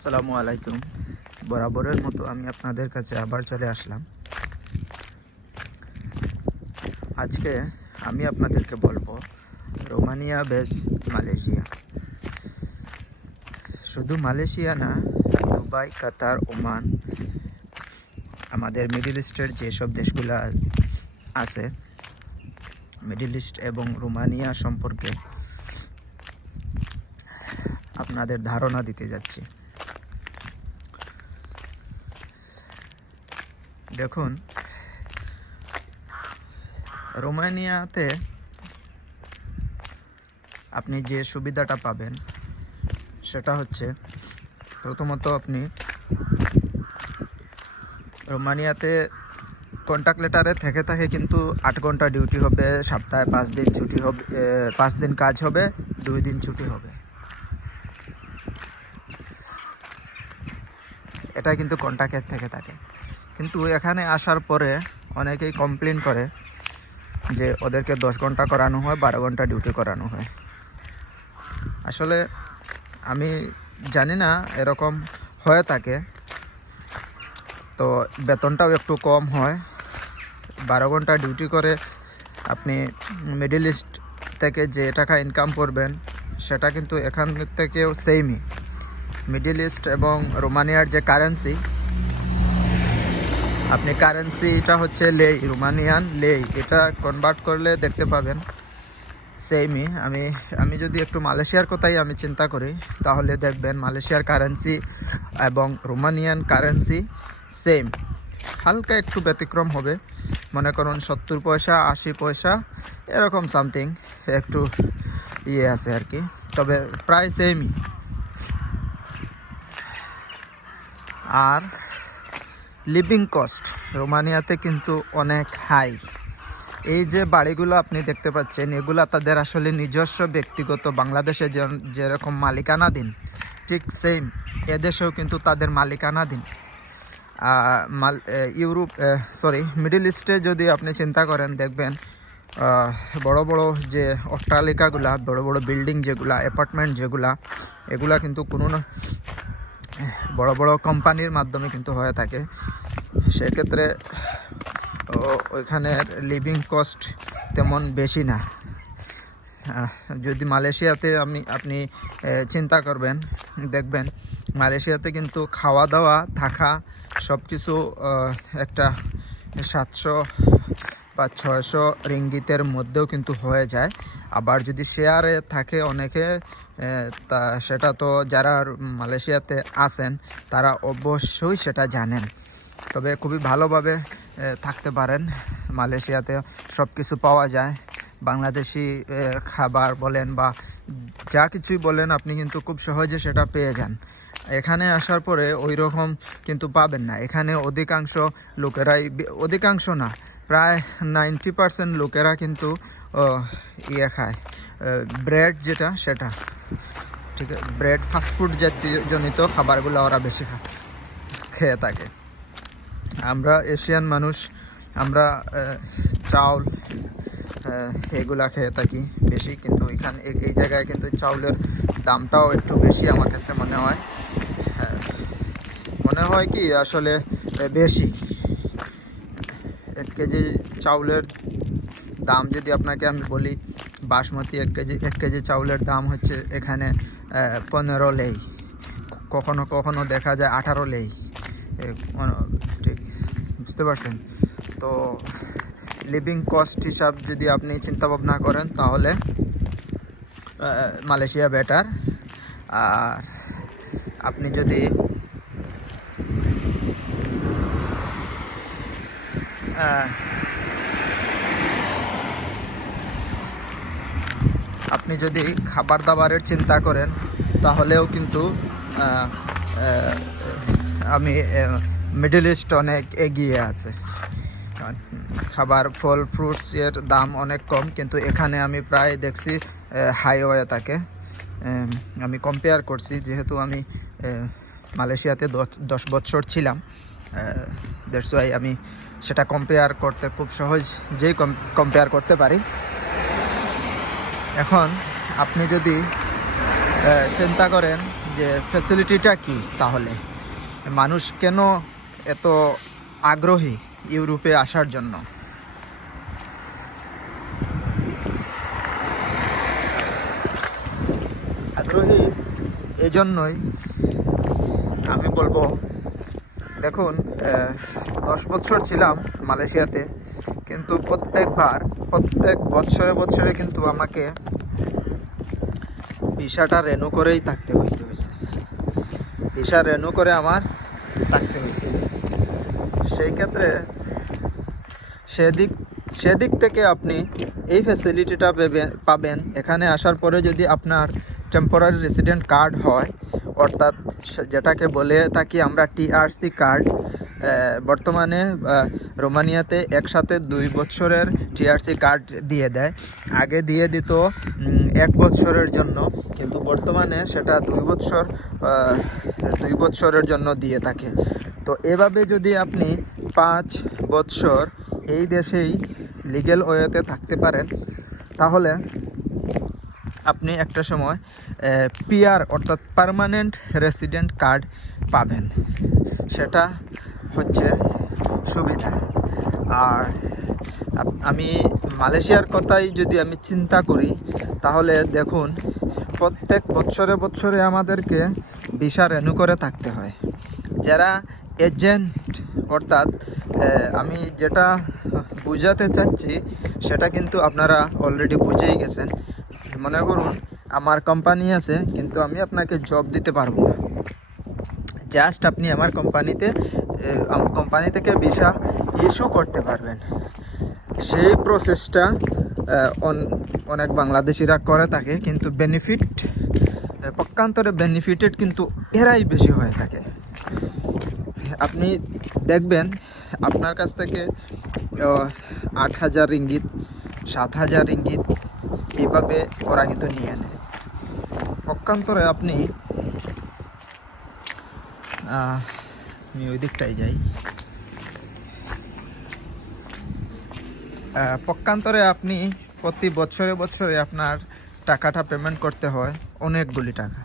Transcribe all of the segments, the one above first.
আসসালামু আলাইকুম। বরাবরের মতো আমি আপনাদের কাছে আবার চলে আসলাম। আজকে আমি আপনাদেরকে বলব, রোমানিয়া বেস মালয়েশিয়া। শুধু মালয়েশিয়া না, দুবাই, কাতার, ওমান, আমাদের মিডিল ইস্টের যেসব দেশগুলো আছে, মিডিল ইস্ট এবং রোমানিয়া সম্পর্কে আপনাদের ধারণা দিতে যাচ্ছি। দেখুন, রোমানিয়াতে আপনি যে সুবিধাটা পাবেন, সেটা হচ্ছে প্রথমত আপনি রোমানিয়াতে কন্ট্যাক্ট লেটারে থেকে থাকে কিন্তু আট ঘণ্টা ডিউটি হবে, সপ্তাহে পাঁচ দিন ছুটি হবে পাঁচ দিন কাজ হবে, দুই দিন ছুটি হবে। এটা কিন্তু কন্ট্যাক্টের থেকে থাকে। কিন্তু এখানে আসার পরে অনেকেই কমপ্লেন করে যে ওদেরকে দশ ঘণ্টা করানো হয়, বারো ঘণ্টা ডিউটি করানো হয়। আসলে আমি জানি না, এরকম হয়ে থাকে। তো বেতনটাও একটু কম হয়। বারো ঘণ্টা ডিউটি করে আপনি মিডিল ইস্ট থেকে যে টাকা ইনকাম করবেন, সেটা কিন্তু এখান থেকেও সেমই মিডিল ইস্ট এবং রোমানিয়ার যে কারেন্সি আপনি কারেন্সিটা হচ্ছে লেই, রোমানিয়ান লেই। এটা কনভার্ট করলে দেখতে পাবেন সেমই আমি আমি যদি একটু মালয়েশিয়ার কথাই আমি চিন্তা করি, তাহলে দেখবেন মালয়েশিয়ার কারেন্সি এবং রোমানিয়ান কারেন্সি সেম হালকা একটু ব্যতিক্রম হবে। মনে করুন সত্তর পয়সা, আশি পয়সা, এরকম সামথিং একটু ইয়ে আছে আর কি। তবে প্রায় সেমই আর লিভিং কস্ট রোমানিয়াতে কিন্তু অনেক হাই এই যে বাড়িগুলো আপনি দেখতে পাচ্ছেন, এগুলা তাদের আসলে নিজস্ব ব্যক্তিগত বাংলাদেশে যেরকম মালিকানাধীন, ঠিক সেম এদেশেও কিন্তু তাদের মালিকানাধীন। মাল ইউরোপ সরি মিডিল ইস্টে যদি আপনি চিন্তা করেন, দেখবেন বড় বড় যে অট্টালিকাগুলা, বড় বড় বিল্ডিং যেগুলা অ্যাপার্টমেন্ট যেগুলা, এগুলা কিন্তু কোনো না বড় বড় কোম্পানির মাধ্যমে কিন্তু হয়ে থাকে। সেক্ষেত্রে ওইখানের লিভিং কস্ট তেমন বেশি না। যদি মালয়েশিয়াতে আপনি আপনি চিন্তা করবেন, দেখবেন, মালয়েশিয়াতে কিন্তু খাওয়া দাওয়া, থাকা সব কিছু একটা সাতশো বা ছয়শো রিঙ্গিতের মধ্যেও কিন্তু হয়ে যায়। আবার যদি শেয়ারে থাকে অনেকে তা সেটা তো যারা মালয়েশিয়াতে আসেন তারা অবশ্যই সেটা জানেন। তবে খুবই ভালোভাবে থাকতে পারেন। মালয়েশিয়াতে সব কিছু পাওয়া যায়। বাংলাদেশি খাবার বলেন বা যা কিছুই বলেন, আপনি কিন্তু খুব সহজে সেটা পেয়ে যান। এখানে আসার পরে ওই রকম কিন্তু পাবেন না। এখানে অধিকাংশ লোকেরাই, অধিকাংশ না প্রায় নাইনটি পার্সেন্ট লোকেরা কিন্তু ইয়ে খায়। ব্রেড যেটা সেটা। ঠিক আছে? ব্রেড ফাস্টফুড জাতীয় জনিত খাবারগুলো ওরা বেশি খা খেয়ে থাকে। আমরা এশিয়ান মানুষ আমরা চাউল এগুলা খেয়ে থাকি বেশি কিন্তু এখানে এই- জায়গায় কিন্তু চাউলের দামটাও একটু বেশি আমার কাছে মনে হয়। হ্যাঁ, মনে হয় কি আসলে বেশি। কেজি চাউলের দাম যদি আপনাকে আমি বলি, বাসমতি এক কেজি এক কেজি চাউলের দাম হচ্ছে এখানে পনেরো লেই। কখনো কখনো দেখা যায় আঠারো লেই। ঠিক, বুঝতে পারছেন? তো লিভিং কস্ট হিসাব যদি আপনি চিন্তা ভাবনা করেন, তাহলে মালয়েশিয়া বেটার আর আপনি যদি আপনি যদি খাবার দাবারের চিন্তা করেন তাহলেও কিন্তু আমি মিডল ইস্ট অনেক এগিয়ে আছে। খাবার ফল ফ্রুটসের দাম অনেক কম কিন্তু এখানে আমি প্রায় দেখছি হাইওয়ে উম, আমি কম্পেয়ার করছি যেহেতু আমি মালয়েশিয়াতে দশ বছর ছিলাম। দ্যাটস ওয়াই আমি সেটা কম্পেয়ার করতে খুব সহজ যেই কম্পেয়ার করতে পারি। এখন আপনি যদি চিন্তা করেন যে ফ্যাসিলিটিটা কি তাহলে? মানুষ কেন এত আগ্রহী ইউরোপে আসার জন্য? আগ্রহী? এই জন্যই আমি বলব দেখুন দশ বছর ছিলাম মালয়েশিয়াতে, কিন্তু প্রত্যেকবার, প্রত্যেক বছরে বছরে কিন্তু আমাকে ভিসাটা রেনু করেই থাকতে হইতে হয়েছে ভিসা রেনু করে আমার থাকতে হয়েছে সেই ক্ষেত্রে সেদিক সেদিক থেকে আপনি এই ফ্যাসিলিটিটা পেবেন পাবেন। এখানে আসার পরে যদি আপনার টেম্পোরারি রেসিডেন্ট কার্ড হয়, অর্থাৎ যেটাকে বলে থাকি আমরা টিআরসি কার্ড বর্তমানে রোমানিয়াতে একসাথে দুই বছরের টিআরসি কার্ড দিয়ে দেয়। আগে দিয়ে দিত এক বছরের জন্য, কিন্তু বর্তমানে সেটা দুই বছর দুই বছরের জন্য দিয়ে থাকে। তো এভাবে যদি আপনি পাঁচ বছর এই দেশেই লিগেল ওয়েতে থাকতে পারেন, তাহলে আপনি একটা সময় পিআর অর্থাৎ পার্মানেন্ট রেসিডেন্ট কার্ড পাবেন। সেটা হচ্ছে সুবিধা। আর আমি মালয়েশিয়ার কথাই যদি আমি চিন্তা করি, তাহলে দেখুন, প্রত্যেক বছরে বছরে আমাদেরকে ভিসা রেনু করে থাকতে হয়। যারা এজেন্ট, অর্থাৎ আমি যেটা বুঝাতে চাচ্ছি, সেটা কিন্তু আপনারা অলরেডি বুঝেই গেছেন। মনে করুন, আমার কোম্পানি আছে, কিন্তু আমি আপনাকে জব দিতে পারব না। জাস্ট আপনি আমার কোম্পানিতে কোম্পানি থেকে ভিসা ইস্যু করতে পারবেন। সেই প্রসেসটা অনেক বাংলাদেশিরা করে থাকে, কিন্তু বেনিফিট পক্ষান্তরে বেনিফিটেড কিন্তু এরাই বেশি হয়ে থাকে। আপনি দেখবেন, আপনার কাছ থেকে আট হাজার ইঙ্গিত সাত হাজার রিঙ্গিত এইভাবে ওরা কিন্তু নিয়ে নেয় পক্ষান্তরে আপনি আমি ওই দিকটাই যাই। পক্ষান্তরে আপনি প্রতি বছরে বছরে আপনার টাকাটা পেমেন্ট করতে হয় অনেকগুলি টাকা,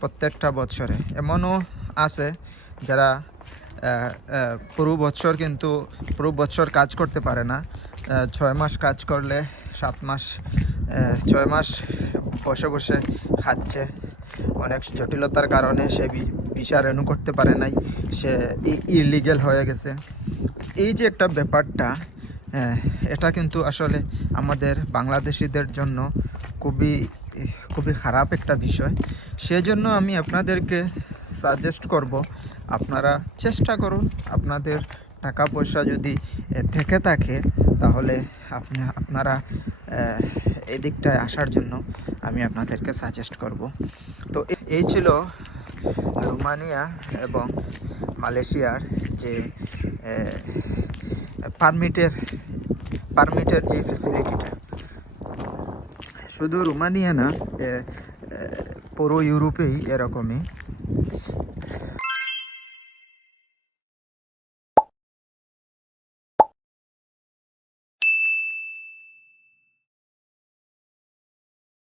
প্রত্যেকটা বছরে। এমনও আছে যারা পুরো বছর কিন্তু, পুরো বছর কাজ করতে পারে না। ছয় মাস কাজ করলে সাত মাস ছয় মাস বসে বসে খাচ্ছে। অনেক জটিলতার কারণে সে ভিসা রেনু করতে পারে নাই। সে ইলিগেল হয়ে গেছে। এই যে একটা ব্যাপারটা এটা কিন্তু আসলে আমাদের বাংলাদেশিদের জন্য খুবই খুবই খারাপ একটা বিষয়। সেজন্য আমি আপনাদেরকে সাজেস্ট করব, আপনারা চেষ্টা করুন আপনাদের টাকা পয়সা যদি থেকে থাকে, তাহলে আপনি আপনারা আহ, এই দিকটায় আসার জন্য আমি আপনাদেরকে সাজেস্ট করব। তো এই ছিল রোমানিয়া এবং মালয়েশিয়ার যে পারমিটের পারমিটের যে ফেসিলিটিটা শুধু রোমানিয়া না পুরো ইউরোপেই এরকমই।